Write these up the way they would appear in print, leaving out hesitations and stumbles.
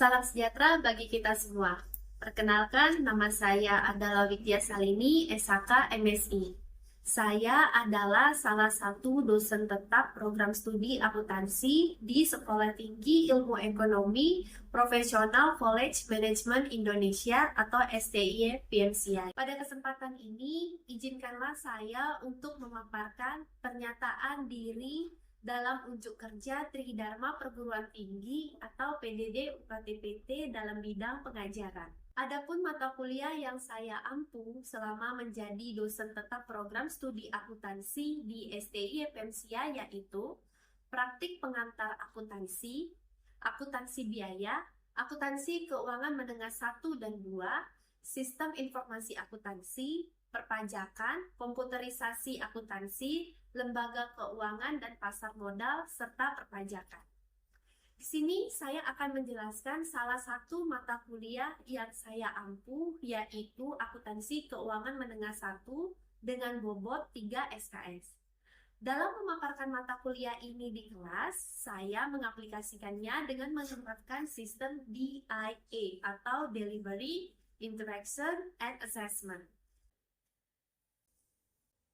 Salam sejahtera bagi kita semua. Perkenalkan, nama saya adalah Widya Salini, SHK MSI. Saya adalah salah satu dosen tetap program studi akuntansi di Sekolah Tinggi Ilmu Ekonomi Profesional College Management Indonesia atau STIE PMCI. Pada kesempatan ini, izinkanlah saya untuk memaparkan pernyataan diri dalam unjuk kerja Tridharma Perguruan Tinggi atau PDD UKT-PT dalam bidang pengajaran. Adapun mata kuliah yang saya ampu selama menjadi dosen tetap program studi akuntansi di STI FMSIA yaitu praktik pengantar akuntansi, akuntansi biaya, akuntansi keuangan menengah 1 dan 2, sistem informasi akuntansi, perpajakan, komputerisasi akuntansi, lembaga keuangan dan pasar modal, serta perpajakan. Di sini saya akan menjelaskan salah satu mata kuliah yang saya ampu, yaitu akuntansi keuangan menengah 1 dengan bobot 3 SKS. Dalam memaparkan mata kuliah ini di kelas, saya mengaplikasikannya dengan menerapkan sistem DIA atau Delivery, Interaction, and Assessment.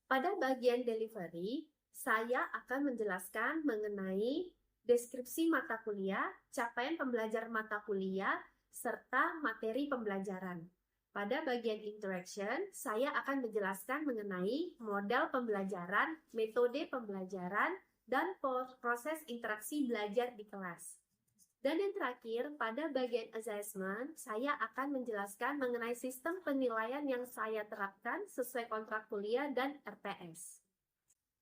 Pada bagian delivery, saya akan menjelaskan mengenai deskripsi mata kuliah, capaian pembelajar mata kuliah, serta materi pembelajaran. Pada bagian interaction, saya akan menjelaskan mengenai model pembelajaran, metode pembelajaran, dan proses interaksi belajar di kelas. Dan yang terakhir, pada bagian assessment, saya akan menjelaskan mengenai sistem penilaian yang saya terapkan sesuai kontrak kuliah dan RPS.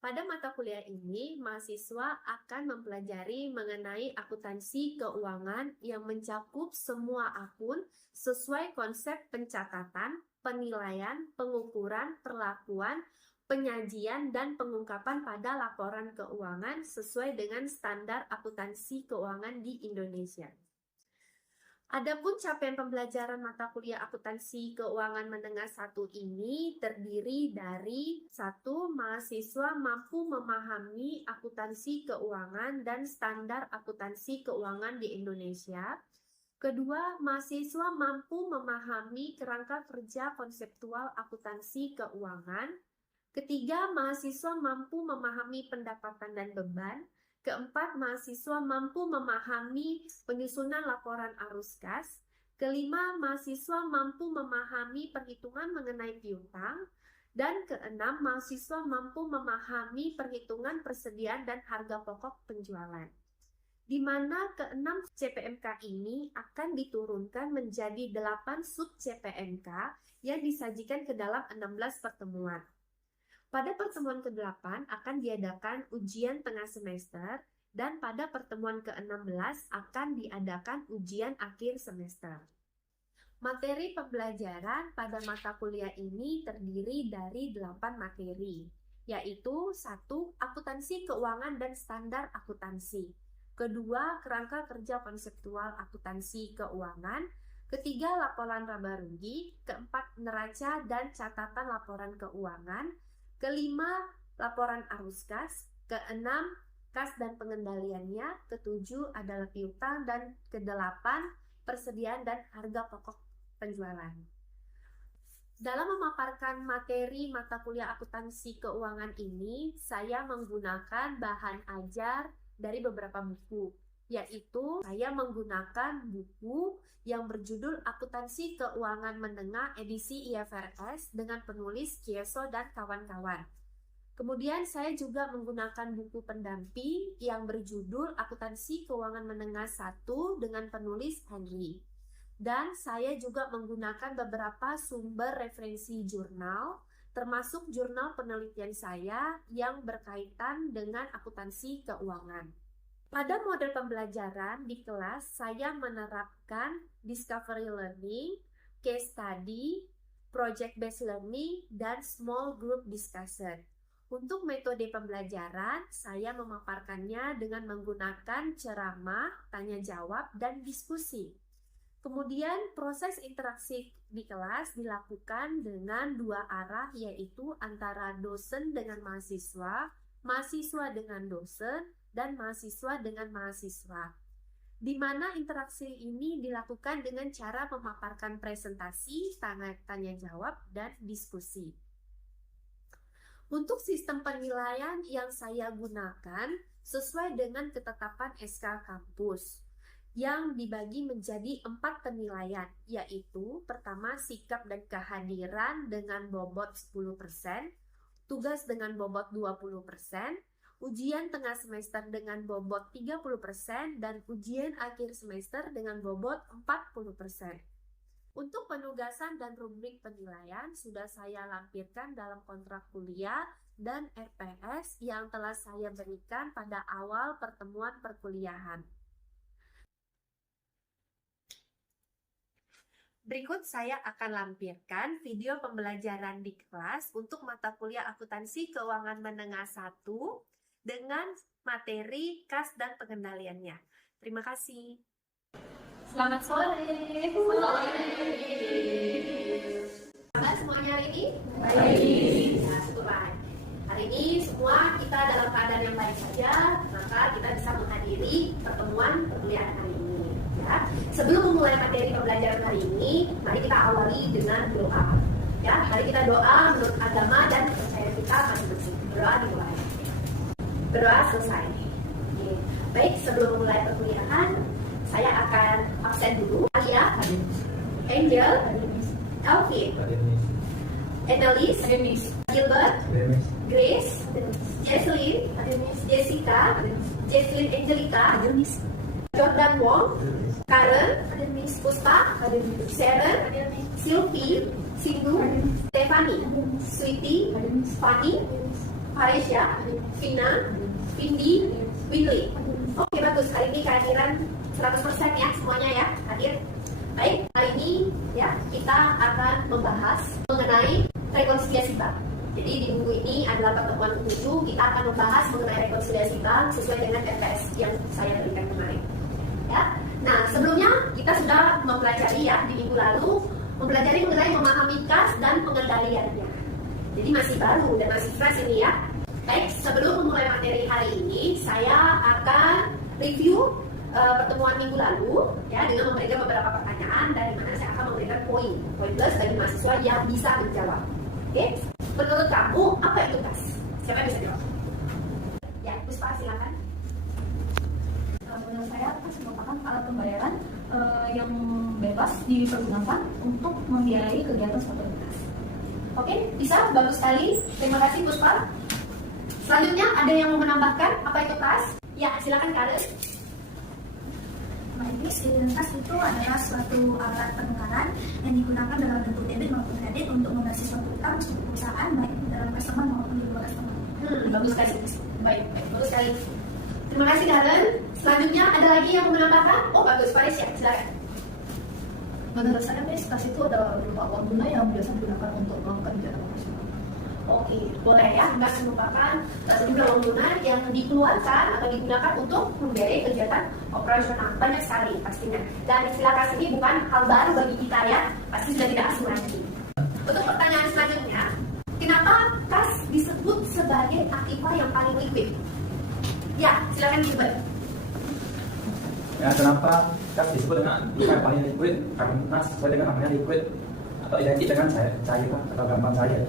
Pada mata kuliah ini, mahasiswa akan mempelajari mengenai akuntansi keuangan yang mencakup semua akun sesuai konsep pencatatan, penilaian, pengukuran, perlakuan, penyajian, dan pengungkapan pada laporan keuangan sesuai dengan standar akuntansi keuangan di Indonesia. Adapun capaian pembelajaran mata kuliah akuntansi keuangan menengah 1 ini terdiri dari 1. Mahasiswa mampu memahami akuntansi keuangan dan standar akuntansi keuangan di Indonesia. Kedua, mahasiswa mampu memahami kerangka kerja konseptual akuntansi keuangan. Ketiga, mahasiswa mampu memahami pendapatan dan beban. Keempat, mahasiswa mampu memahami penyusunan laporan arus kas. Kelima, mahasiswa mampu memahami perhitungan mengenai piutang. Dan keenam, mahasiswa mampu memahami perhitungan persediaan dan harga pokok penjualan. Di mana keenam CPMK ini akan diturunkan menjadi 8 sub CPMK yang disajikan ke dalam 16 pertemuan. Pada pertemuan ke-8 akan diadakan ujian tengah semester dan pada pertemuan ke-16 akan diadakan ujian akhir semester. Materi pembelajaran pada mata kuliah ini terdiri dari 8 materi, yaitu 1. Akuntansi keuangan dan standar akuntansi. Kedua, kerangka kerja konseptual akuntansi keuangan. Ketiga, laporan laba rugi. Keempat, neraca dan catatan laporan keuangan. Kelima, laporan arus kas. Keenam, kas dan pengendaliannya. Ketujuh adalah piutang. Dan kedelapan, persediaan dan harga pokok penjualan. Dalam memaparkan materi mata kuliah akuntansi keuangan ini, saya menggunakan bahan ajar dari beberapa buku, yaitu saya menggunakan buku yang berjudul Akuntansi Keuangan Menengah edisi IFRS dengan penulis Kieso dan kawan-kawan. Kemudian saya juga menggunakan buku pendamping yang berjudul Akuntansi Keuangan Menengah 1 dengan penulis Henry. Dan saya juga menggunakan beberapa sumber referensi jurnal, termasuk jurnal penelitian saya yang berkaitan dengan akuntansi keuangan. Pada model pembelajaran di kelas, saya menerapkan discovery learning, case study, project-based learning, dan small group discussion. Untuk metode pembelajaran, saya memaparkannya dengan menggunakan ceramah, tanya jawab, dan diskusi. Kemudian proses interaksi di kelas dilakukan dengan 2 arah, yaitu antara dosen dengan mahasiswa, mahasiswa dengan dosen, dan mahasiswa dengan mahasiswa. di mana interaksi ini dilakukan dengan cara memaparkan presentasi, tanya jawab, dan diskusi. Untuk sistem penilaian yang saya gunakan sesuai dengan ketetapan SK kampus yang dibagi menjadi 4 penilaian, yaitu pertama sikap dan kehadiran dengan bobot 10%, tugas dengan bobot 20%, ujian tengah semester dengan bobot 30%, dan ujian akhir semester dengan bobot 40%. Untuk penugasan dan rubrik penilaian sudah saya lampirkan dalam kontrak kuliah dan RPS yang telah saya berikan pada awal pertemuan perkuliahan. Berikut saya akan lampirkan video pembelajaran di kelas untuk mata kuliah akuntansi keuangan menengah 1 dengan materi kas dan pengendaliannya. Terima kasih. Selamat sore. Kabar semuanya hari ini? Baik. Ya, syukurlah. Hari ini semua kita dalam keadaan yang baik saja, maka kita bisa menghadiri pertemuan perkuliahan hari ini. Ya. Sebelum memulai materi pembelajaran hari ini, mari kita awali dengan doa. Ya, mari kita doa menurut agama dan kepercayaan kita masing-masing. Berdoa dimulai. Berdoa selesai. Oke. Baik, sebelum memulai perkuliahan, saya akan absen dulu. Alia, Angel, Elvin, Annelies, Gilbert, Grace, Jesslyn, Jessica, Jesslyn Angelica, Jordan Wong, Karen, Puspa, Sharon, Sylvie, Sindu, Stephanie, Sweetie, Fanny, Parisha, Vina, Vindi, Willy. Oke, bagus. Hari ini kehadiran 100% ya semuanya ya hadir. Baik, hari ini ya kita akan membahas mengenai rekonsiliasi bank. Jadi di minggu ini adalah pertemuan ke-7, kita akan membahas mengenai rekonsiliasi bank sesuai dengan RPS yang saya berikan kemarin. Ya. Nah, sebelumnya kita sudah mempelajari ya di minggu lalu mempelajari mengenai memahami kas dan pengendaliannya. Jadi masih baru dan masih fresh ini ya. Baik, sebelum memulai materi hari ini, saya akan review pertemuan minggu lalu ya dengan memberikan beberapa pertanyaan dan di mana saya akan memberikan poin plus bagi mahasiswa yang bisa menjawab. Oke, menurut kamu apa itu kas? Siapa yang bisa jawab? Ya, Puspa silakan. Menurut saya kas merupakan alat pembayaran yang bebas dipergunakan untuk membiayai kegiatan suatu kas. Oke, bisa, bagus sekali. Terima kasih Puspa. Selanjutnya ada yang mau menambahkan apa itu kas? Ya, silakan Karen. Kas itu adalah suatu alat penukaran yang digunakan dalam bentuk debit maupun kredit untuk melunasi suatu utang untuk perusahaan baik dalam customer maupun di luar customer. Bagus sekali. Baik, bagus sekali. Terima kasih Karen. Selanjutnya ada lagi yang mau menambahkan? Oh bagus, Parisha, silakan. Menurut saya kas itu adalah berupa uang tunai yang biasa digunakan untuk melakukan kegiatan operasional. Oke, boleh ya. Kas merupakan sejumlah uang tunai yang dikeluarkan atau digunakan untuk membiayai kegiatan operasional. Banyak sekali pastinya. Dan istilah kas ini bukan hal baru bagi kita ya. Pasti sudah tidak asing lagi. Untuk pertanyaan selanjutnya, kenapa kas disebut sebagai aktiva yang paling liquid? Ya, silakan Gilbert. Ya, kenapa kas disebut dengan yang paling liquid? Karena sesuai dengan namanya liquid atau identik dengan cairan atau gampang cair.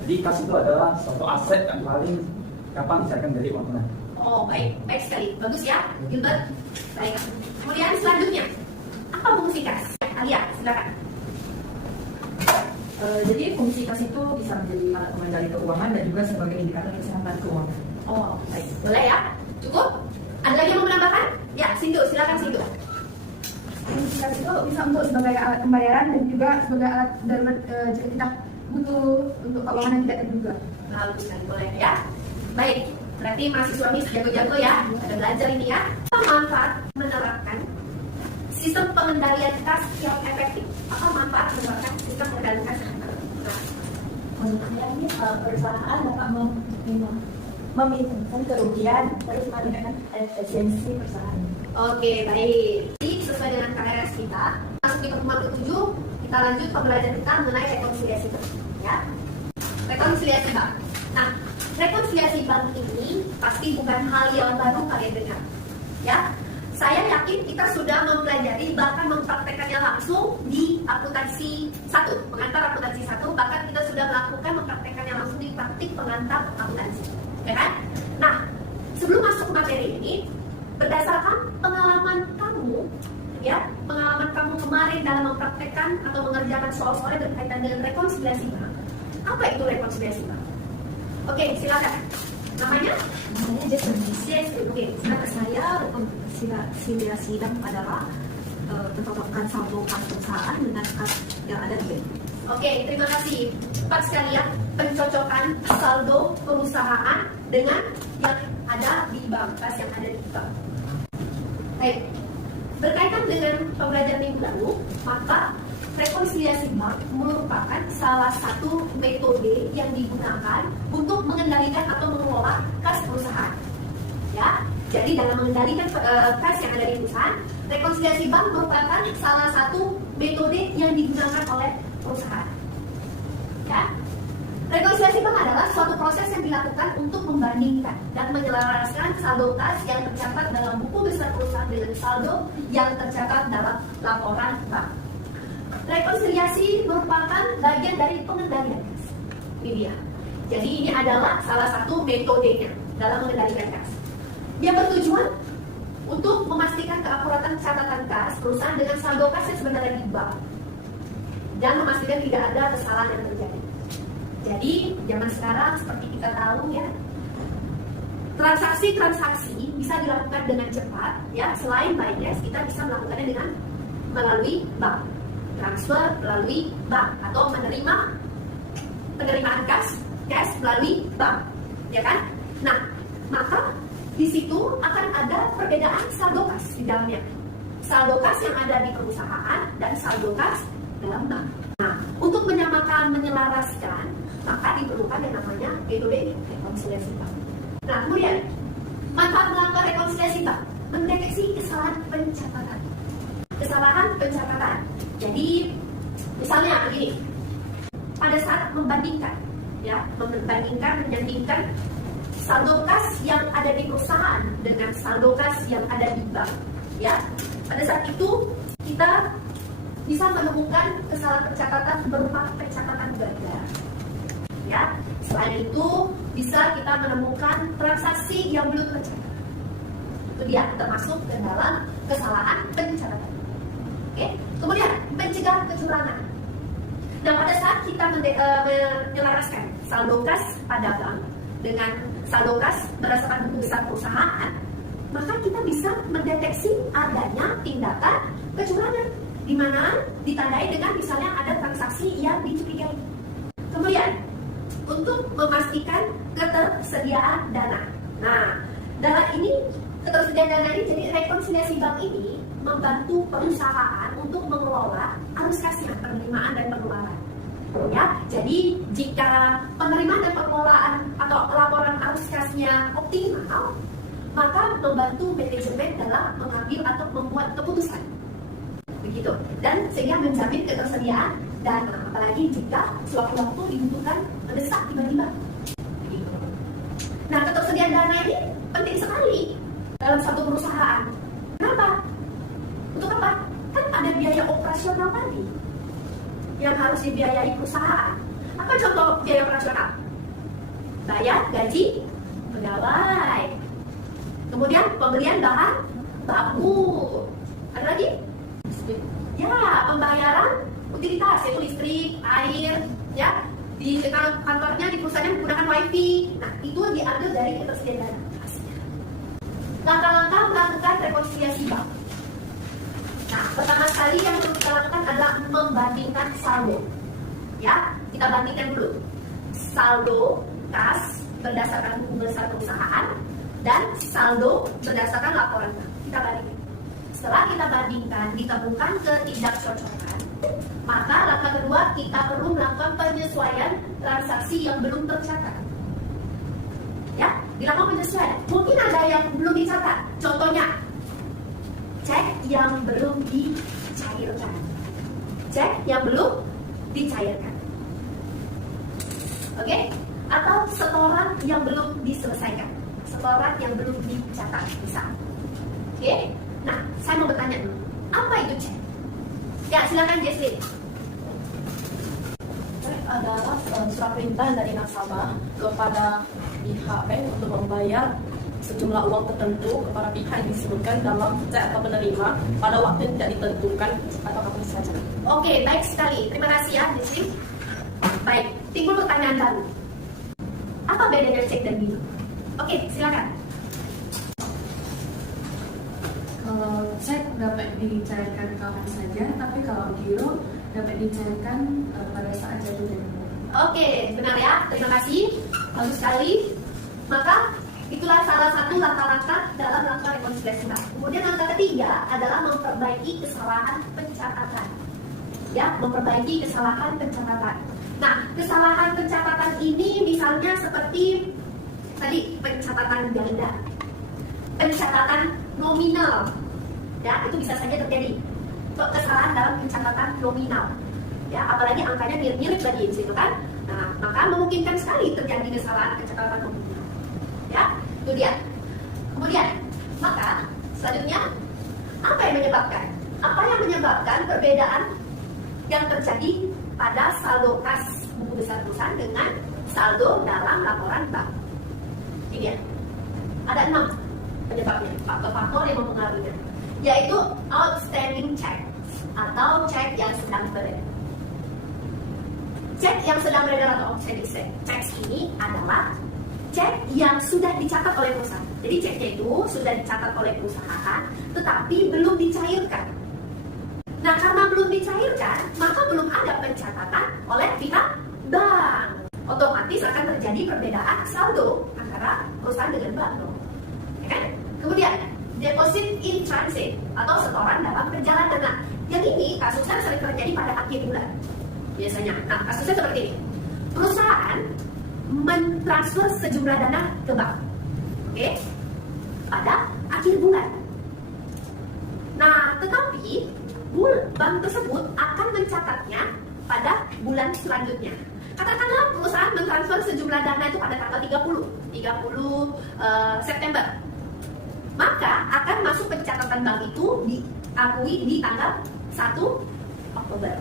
Jadi kas itu adalah suatu aset yang paling gampang dicairkan dari uang tunai. Oh baik, baik sekali, bagus ya, Gilbert. Baik. Kemudian selanjutnya, apa fungsi kas? Alia, silakan. Jadi fungsi kas itu bisa menjadi alat pengendali keuangan dan juga sebagai indikator kesehatan keuangan. Oh baik, boleh ya, cukup. Ada lagi yang mau menambahkan? Ya, Sindu, silakan Sindu. Fungsi kas itu bisa untuk sebagai alat pembayaran dan juga sebagai alat darurat jika kita butuh untuk keuangan yang tidak terduga. Bagus sekali, boleh ya. Baik, berarti mahasiswa ini jago-jago ya, ada belajar ini ya. Apa manfaat menerapkan sistem pengendalian kas yang efektif? Apa manfaat menerapkan sistem pengendalian kas yang efektif? Menurut saya ini perusahaan dapat meminimalkan kerugian terus meningkatkan efisiensi perusahaan. Oke, baik. Jadi sesuai dengan KRS kita, masuk di pertemuan ke-7, kita lanjut pembelajaran kita mengenai rekonsiliasi bank. Ya, rekonsiliasi bank. Nah, rekonsiliasi bank ini pasti bukan hal yang baru kalian dengar. Ya, Saya yakin kita sudah mempelajari bahkan mempraktekannya langsung di akuntansi 1, pengantar akuntansi 1, bahkan kita sudah melakukan mempraktekannya langsung di praktik pengantar akuntansi. Ya kan? Nah, sebelum masuk ke materi ini, berdasarkan pengalaman kamu, ya, pengalaman kamu kemarin dalam mempraktekkan atau mengerjakan soal-soal yang berkaitan dengan rekonsiliasi bank. Apa itu rekonsiliasi bank? Oke, silakan. Namanya? Namanya Jason. Yes, oke. Silakan. Saya rekonsiliasi bank adalah mencocokan saldo kas perusahaan dengan kas yang ada di bank. Oke, terima kasih. Pak sekalian, pencocokan saldo perusahaan dengan yang ada di bank, kas yang ada di bank. Baik, berkaitan dengan pembelajaran minggu lalu, maka rekonsiliasi bank merupakan salah satu metode yang digunakan untuk mengendalikan atau mengelola kas perusahaan. Ya, jadi dalam mengendalikan kas yang ada di perusahaan, rekonsiliasi bank merupakan salah satu metode yang digunakan oleh perusahaan. Ya, rekonsiliasi bank adalah suatu proses yang dilakukan untuk membandingkan dan menyelaraskan saldo kas yang tercatat dalam buku besar perusahaan dengan saldo yang tercatat dalam laporan bank. Rekonsiliasi merupakan bagian dari pengendalian kas. Ini dia. Jadi ini adalah salah satu metodenya dalam mengendalikan kas. Dia bertujuan untuk memastikan keakuratan catatan kas perusahaan dengan saldo kas yang sebenarnya di bank dan memastikan tidak ada kesalahan yang terjadi. Jadi zaman sekarang seperti kita tahu ya, transaksi bisa dilakukan dengan cepat ya. Selain by cash, kita bisa melakukannya dengan melalui bank, transfer melalui bank atau menerima penerimaan cash melalui bank, ya kan? Nah, maka di situ akan ada perbedaan saldo kas di dalamnya. Saldo kas yang ada di perusahaan dan saldo kas dalam bank. Nah, untuk menyamakan, menyelaraskan, maka diperlukan yang namanya metode rekonsiliasi bank. Nah, kemudian manfaat melakukan rekonsiliasi bank mendeteksi kesalahan pencatatan. Kesalahan pencatatan. Jadi, misalnya begini, pada saat membandingkan, ya, menyandingkan saldo kas yang ada di perusahaan dengan saldo kas yang ada di bank, ya. Pada saat itu kita bisa menemukan kesalahan pencatatan berupa pencatatan gagal. Ya, selain itu bisa kita menemukan transaksi yang belum tercatat. Itu dia termasuk ke dalam kesalahan pencatatan. Oke, kemudian mencegah kecurangan. Nah, pada saat kita menyelaraskan saldo kas pada bank dengan saldo kas berdasarkan buku besar perusahaan, maka kita bisa mendeteksi adanya tindakan kecurangan, di mana ditandai dengan misalnya ada transaksi yang dicurigai. Kemudian, untuk memastikan ketersediaan dana. Nah, dana ini, ketersediaan dana ini, jadi rekonsiliasi bank ini membantu perusahaan untuk mengelola arus kasnya, penerimaan dan pengeluaran. Ya, jadi jika penerimaan dan pengelolaan atau laporan arus kasnya optimal, maka membantu manajemen dalam mengambil atau membuat keputusan. Begitu. Dan sehingga menjamin ketersediaan dana, apalagi jika sewaktu-waktu dibutuhkan mendesak tiba-tiba. Begitu. Nah, ketersediaan dana ini penting sekali dalam satu perusahaan. Kenapa? Untuk apa? Kan ada biaya operasional tadi yang harus dibiayai perusahaan. Apa contoh biaya operasional? Bayar gaji pegawai, kemudian pembelian bahan baku, ada lagi? Ya, pembayaran utilitas, yaitu listrik, air, ya. Di kantornya, di perusahaannya menggunakan wifi. Nah, itu diambil dari ketersediaan dana. Langkah-langkah melakukan rekonsiliasi bank. Nah, pertama sekali yang perlu kita lakukan adalah membandingkan saldo. Ya, kita bandingkan dulu saldo kas berdasarkan buku besar perusahaan dan saldo berdasarkan laporan bank. Kita bandingkan. Setelah kita bandingkan, ditemukan ketidakcocokan, maka langkah kedua kita perlu melakukan penyesuaian transaksi yang belum tercatat. Ya, dilakukan penyesuaian. Mungkin ada yang belum dicatat. Contohnya, cek yang belum dicairkan. Cek yang belum dicairkan. Oke? Atau setoran yang belum diselesaikan. Setoran yang belum dicatat, bisa. Oke? Nah, saya mau bertanya dulu, apa itu cek? Ya, silakan Jesslyn. Adalah surat perintah dari nasabah kepada pihak bank untuk membayar sejumlah uang tertentu kepada pihak yang disebutkan dalam cek atau penerima pada waktu yang tidak ditentukan atau kapan saja. Oke, baik sekali. Terima kasih ya, Jesslyn. Baik, timbul pertanyaan baru. Apa bedanya cek dan giro? Oke, silakan. Kalau cek dapat dicairkan kapan saja, tapi kalau giro dapat dicairkan pada saat jatuh tempo. Oke, benar ya. Terima kasih. Bagus sekali. Maka itulah salah satu langkah-langkah dalam melakukan rekonsiliasi bank. Kemudian langkah ketiga adalah memperbaiki kesalahan pencatatan. Ya, memperbaiki kesalahan pencatatan. Nah, kesalahan pencatatan ini misalnya seperti tadi pencatatan ganda, pencatatan nominal. Ya, itu bisa saja terjadi. Kesalahan dalam pencatatan nominal. Ya, apalagi angkanya mirip-mirip lagi di situ kan. Nah, maka memungkinkan sekali terjadi kesalahan pencatatan nominal. Ya, itu dia. Kemudian, maka selanjutnya apa yang menyebabkan? Apa yang menyebabkan perbedaan yang terjadi pada saldo kas buku besar perusahaan dengan saldo dalam laporan bank? Ini dia. Ada 6 penyebabnya, faktor-faktor yang mempengaruhinya, yaitu outstanding check atau cek yang sedang beredar. Cek yang sedang beredar atau outstanding check ini adalah cek yang sudah dicatat oleh perusahaan. Jadi ceknya itu sudah dicatat oleh perusahaan, tetapi belum dicairkan. Nah, karena belum dicairkan, maka belum ada pencatatan oleh pihak bank. Otomatis akan terjadi perbedaan saldo antara perusahaan dengan bank. Ya kan? Kemudian, deposit in transit atau setoran dalam perjalanan. Nah, yang ini kasusnya sering terjadi pada akhir bulan biasanya. Nah, kasusnya seperti ini. Perusahaan mentransfer sejumlah dana ke bank, oke, pada akhir bulan. Nah, tetapi bank tersebut akan mencatatnya pada bulan selanjutnya. Katakanlah perusahaan mentransfer sejumlah dana itu pada tanggal 30 September. Maka akan masuk pencatatan bank itu diakui di tanggal 1 Oktober.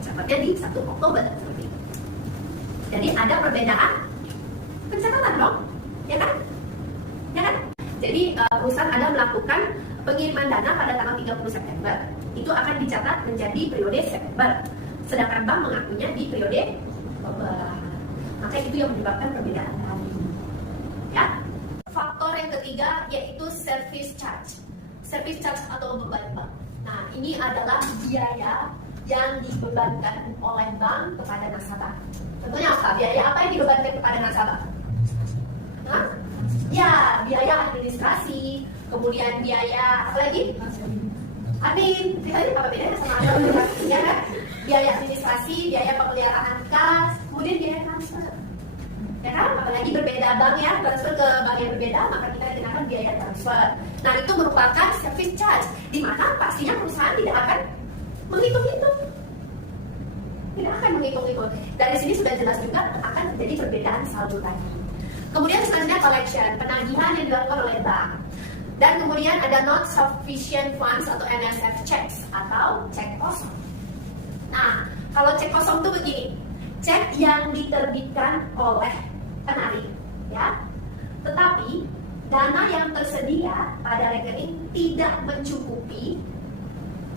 Catatnya di 1 Oktober seperti itu. Jadi ada perbedaan pencatatan dong, ya kan? Ya kan? Jadi perusahaan ada melakukan pengiriman dana pada tanggal 30 September. Itu akan dicatat menjadi periode September. Sedangkan bank mengakuinya di periode Oktober. Maka itu yang menyebabkan perbedaan tadi. Ya. Faktor yang ketiga yaitu service charge. Service charge atau beban bank. Nah, ini adalah biaya yang dibebankan oleh bank kepada nasabah. Tentunya apa? Biaya apa yang dibebankan kepada nasabah? Hah? Ya, biaya administrasi, kemudian biaya apa lagi? Admin. Tadi apa bedanya sama administrasi? Ya kan? Biaya administrasi, biaya pemeliharaan kas, kemudian biaya transfer. Ya kan? Apalagi berbeda bank ya, transfer ke bank yang berbeda, maka kita kenakan biaya transfer. Nah, itu merupakan service charge, di mana pastinya perusahaan tidak akan menghitung-hitung. Tidak akan menghitung-hitung. Dari sini sudah jelas juga akan terjadi perbedaan saldo tadi. Kemudian selanjutnya collection, penagihan yang dilakukan oleh bank. Dan kemudian ada not sufficient funds atau NSF checks atau cek kosong. Nah, kalau cek kosong itu begini, cek yang diterbitkan oleh penarik, ya. Tetapi dana yang tersedia pada rekening tidak mencukupi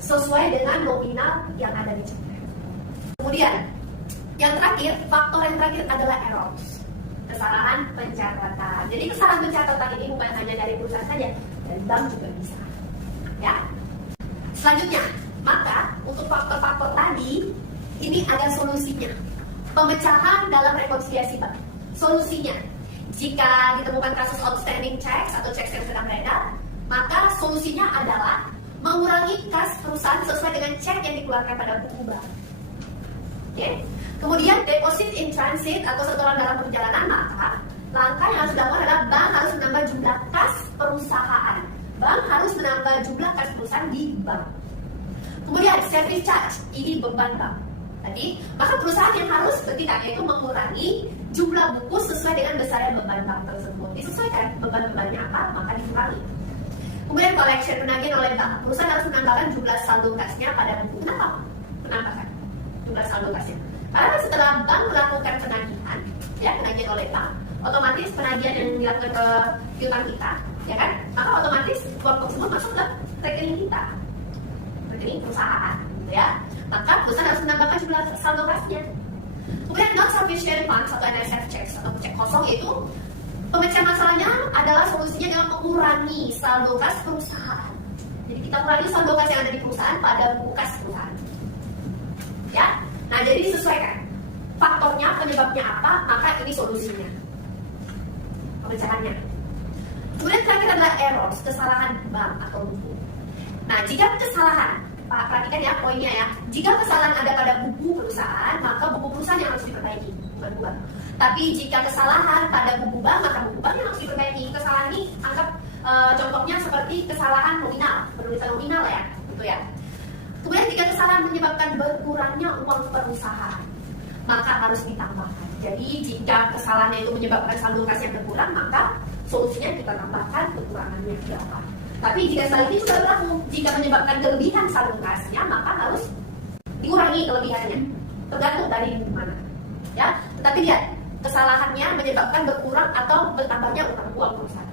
sesuai dengan nominal yang ada di cek. Kemudian, yang terakhir, faktor yang terakhir adalah errors, kesalahan pencatatan. Jadi kesalahan pencatatan ini bukan hanya dari perusahaan saja, dari bank juga bisa. Ya. Selanjutnya, maka untuk faktor-faktor tadi, ini ada solusinya. Pemecahan dalam rekonsiliasi bank. Solusinya, jika ditemukan kasus outstanding checks atau checks yang sedang beredar, maka solusinya adalah mengurangi kas perusahaan sesuai dengan cek yang dikeluarkan pada buku bank. Okay. Kemudian deposit in transit atau setoran dalam perjalanan, maka langkah yang harus dilakukan adalah bank harus menambah jumlah kas perusahaan. Bank harus menambah jumlah kas perusahaan di bank. Kemudian service charge, ini beban bank. Tadi, maka perusahaan yang harus bertindak yaitu mengurangi jumlah buku sesuai dengan besarnya beban bank tersebut. Disesuaikan beban-bebannya apa, maka dikurangi. Kemudian collection, penagihan oleh bank. Perusahaan harus menambahkan jumlah saldo kasnya pada buku. Kenapa menambahkan jumlah saldo kasnya? Karena setelah bank melakukan penagihan, ya penagihan oleh bank, otomatis penagihan yang dilakukan ke piutang kita, ya kan? Maka otomatis uang tersebut masuk ke rekening kita, rekening perusahaan, gitu ya. Maka perusahaan harus menambahkan jumlah saldo kasnya. Kemudian not sufficient funds atau NSF checks atau cek kosong itu pemecahan masalahnya adalah solusinya dengan mengurangi saldo kas perusahaan. Jadi kita kurangi saldo kas yang ada di perusahaan pada buku kas perusahaan. Ya, nah jadi disesuaikan faktornya, penyebabnya apa, maka ini solusinya, pemecahannya. Kemudian terakhir adalah errors, kesalahan bank atau buku. Nah, jika kesalahan, Pak, perhatikan ya poinnya ya. Jika kesalahan ada pada buku perusahaan, maka buku perusahaan yang harus diperbaiki, bukan bank. Tapi jika kesalahan pada buku bank, maka buku bank yang harus diperbaiki. Kesalahan ini anggap contohnya seperti kesalahan nominal, penulisan nominal ya, gitu ya. Kemudian jika kesalahan menyebabkan berkurangnya uang perusahaan, maka harus ditambahkan. Jadi jika kesalahannya itu menyebabkan saldo kas yang berkurang, maka solusinya kita tambahkan kekurangannya berapa. Tapi jika sebaliknya juga berlaku, jika menyebabkan kelebihan saldo kasnya, maka harus dikurangi kelebihannya. Tergantung dari mana. Ya, tetapi lihat kesalahannya menyebabkan berkurang atau bertambahnya uang perusahaan,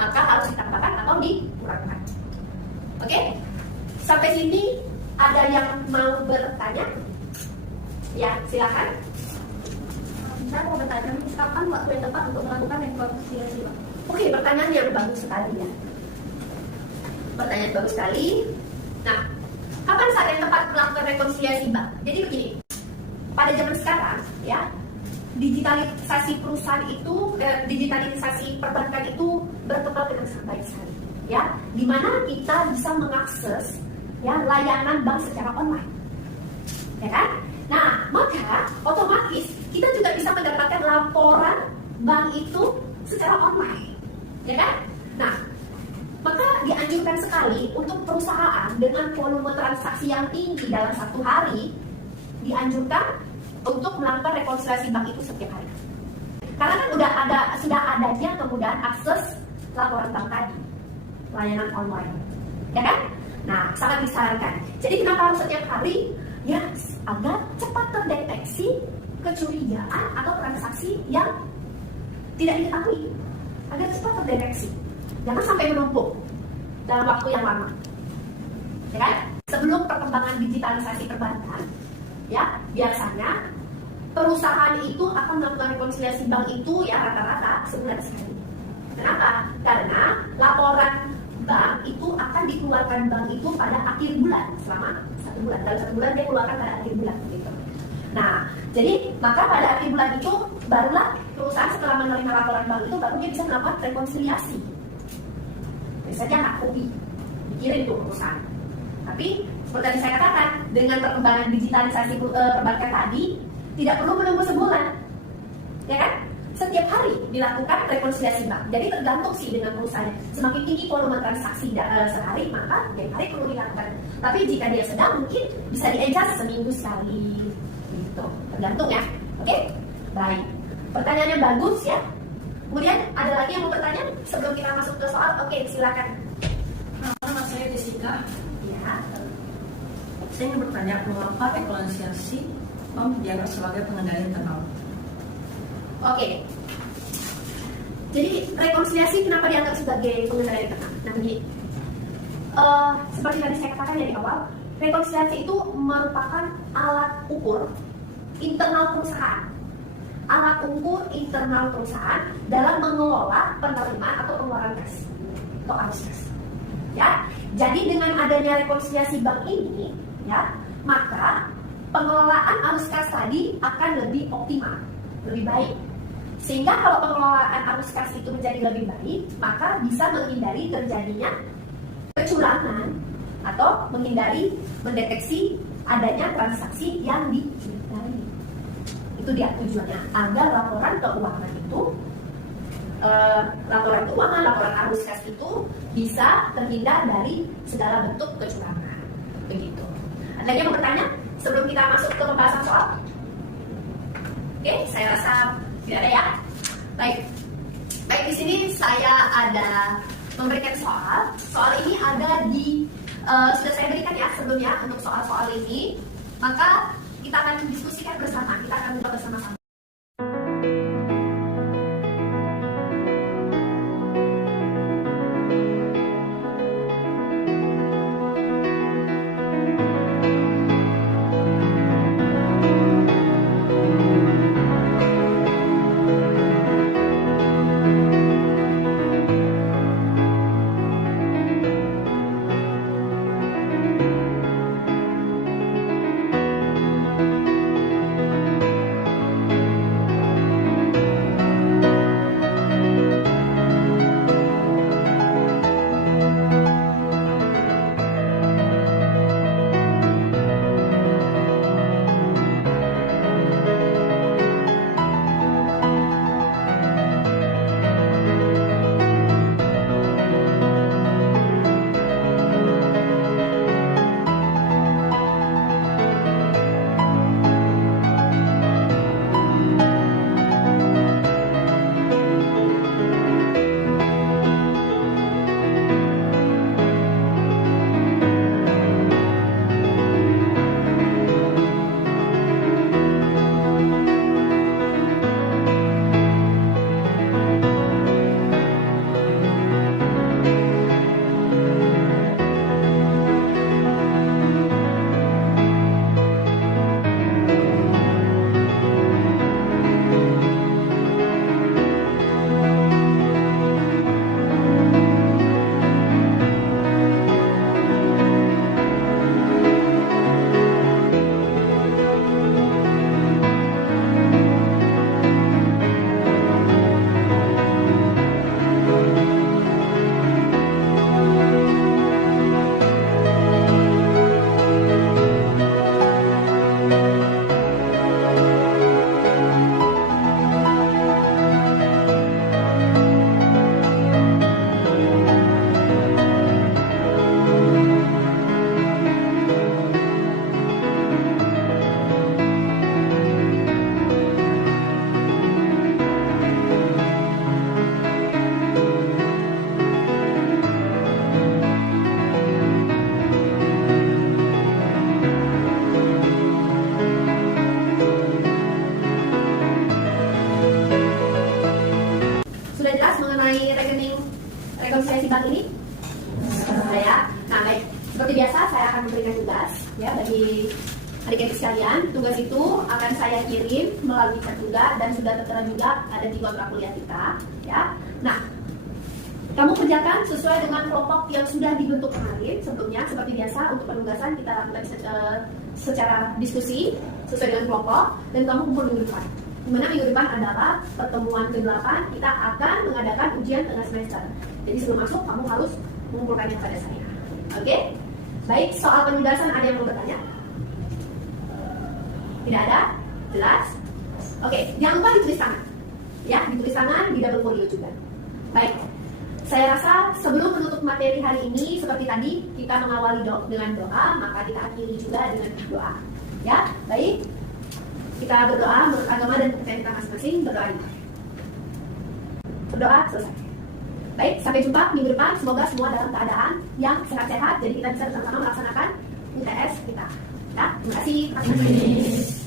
maka harus ditambahkan atau dikurangkan. Oke, sampai sini ada yang mau bertanya? Ya, silakan. Saya mau bertanya, kapan waktu yang tepat untuk melakukan rekonsiliasi, Pak? Oke, pertanyaan yang bagus sekali ya. Pertanyaan bagus sekali. Nah, kapan saat yang tepat melakukan rekonsiliasi, Mbak? Jadi begini, pada zaman sekarang ya, digitalisasi perusahaan itu, digitalisasi perbankan itu berkembang dengan sangat baik sekali, ya, di mana kita bisa mengakses ya layanan bank secara online, ya kan? Nah, maka otomatis kita juga bisa mendapatkan laporan bank itu secara online, ya kan? Nah, maka dianjurkan sekali untuk perusahaan dengan volume transaksi yang tinggi dalam satu hari, dianjurkan untuk melakukan rekonsiliasi bank itu setiap hari. Karena kan sudah adanya kemudahan akses laporan bank tadi, layanan online, ya kan? Nah, sangat disarankan. Jadi kenapa harus setiap hari? Ya, agar cepat terdeteksi kecurigaan atau transaksi yang tidak diketahui, agar cepat terdeteksi. Jangan sampai menumpuk dalam waktu yang lama, ya kan? Sebelum perkembangan digitalisasi perbankan, ya biasanya perusahaan itu akan melakukan rekonsiliasi bank itu ya rata-rata sebulan sekali. Kenapa? Karena laporan bank itu akan dikeluarkan bank itu pada akhir bulan, selama 1 bulan. Dalam 1 bulan dia keluarkan pada akhir bulan, gitu. Nah, jadi maka pada akhir bulan itu barulah perusahaan setelah menerima laporan bank itu baru dia bisa melakukan rekonsiliasi. Misalnya anak kopi dikirim tuh perusahaan. Tapi seperti yang saya katakan, dengan perkembangan digitalisasi perbankan tadi, tidak perlu menunggu sebulan, ya kan? Setiap hari dilakukan rekonsiliasi bank. Jadi tergantung sih dengan perusahaan. Semakin tinggi volume transaksi sehari, maka tiap hari perlu dilakukan. Tapi jika dia sedang, mungkin bisa di-adjust seminggu sekali, gitu. Tergantung ya. Oke? Baik. Pertanyaannya bagus ya. Kemudian ada lagi yang mau bertanya sebelum kita masuk ke soal? Oke, silakan. Nama saya Jessica. Ya. Saya ingin bertanya, mengapa rekonsiliasi bank dianggap sebagai pengendali internal? Oke. Jadi rekonsiliasi kenapa dianggap sebagai pengendali internal? Nah begini, seperti tadi saya katakan dari awal, rekonsiliasi itu merupakan alat ukur internal perusahaan, alat ukur internal perusahaan dalam mengelola penerimaan atau pengeluaran kas atau arus kas. Ya, jadi dengan adanya rekonsiliasi bank ini, ya, maka pengelolaan arus kas tadi akan lebih optimal, lebih baik. Sehingga kalau pengelolaan arus kas itu menjadi lebih baik, maka bisa menghindari terjadinya kecurangan atau menghindari mendeteksi adanya transaksi yang dihindari. Itu dia tujuannya, agar laporan keuangan itu, laporan keuangan, laporan arus kas itu bisa terhindar dari segala bentuk kecurangan. Begitu. Ada yang mau bertanya sebelum kita masuk ke pembahasan soal? Oke, saya rasa tidak ada ya. Baik, di sini saya ada memberikan soal. Soal ini ada di sudah saya berikan ya sebelumnya untuk soal-soal ini. Maka kita akan diskusikan bersama, kita akan buka bersama-sama. Rekonsiliasi bank ini? Ya. Nah, baik. Seperti biasa saya akan memberikan tugas ya bagi adik-adik sekalian. Tugas itu akan saya kirim melalui chat juga dan sudah tertera juga ada di kontrak kuliah kita, ya. Nah, kamu kerjakan sesuai dengan kelompok yang sudah dibentuk kemarin sebelumnya. Seperti biasa untuk penugasan kita lakukan secara diskusi sesuai dengan kelompok dan kamu kumpul minggu depan. Dimana minggu depan adalah pertemuan ke-8 kita akan mengadakan ujian tengah semester. Jadi sebelum masuk kamu harus mengumpulkannya pada saya. Oke? Baik, soal penugasan ada yang mau bertanya? Tidak ada? Jelas? Oke, jangan lupa ditulis tangan. Ya, ditulis tangan di double folio juga. Baik. Saya rasa sebelum menutup materi hari ini seperti tadi kita mengawali dengan doa, maka kita akhiri juga dengan doa. Ya, baik. Kita berdoa menurut agama dan kepercayaan kita masing-masing, berdoa ini. Berdoa selesai. Baik, sampai jumpa minggu depan. Semoga semua dalam keadaan yang sehat-sehat, jadi kita bisa bersama-sama melaksanakan UTS kita. Ya, terima kasih.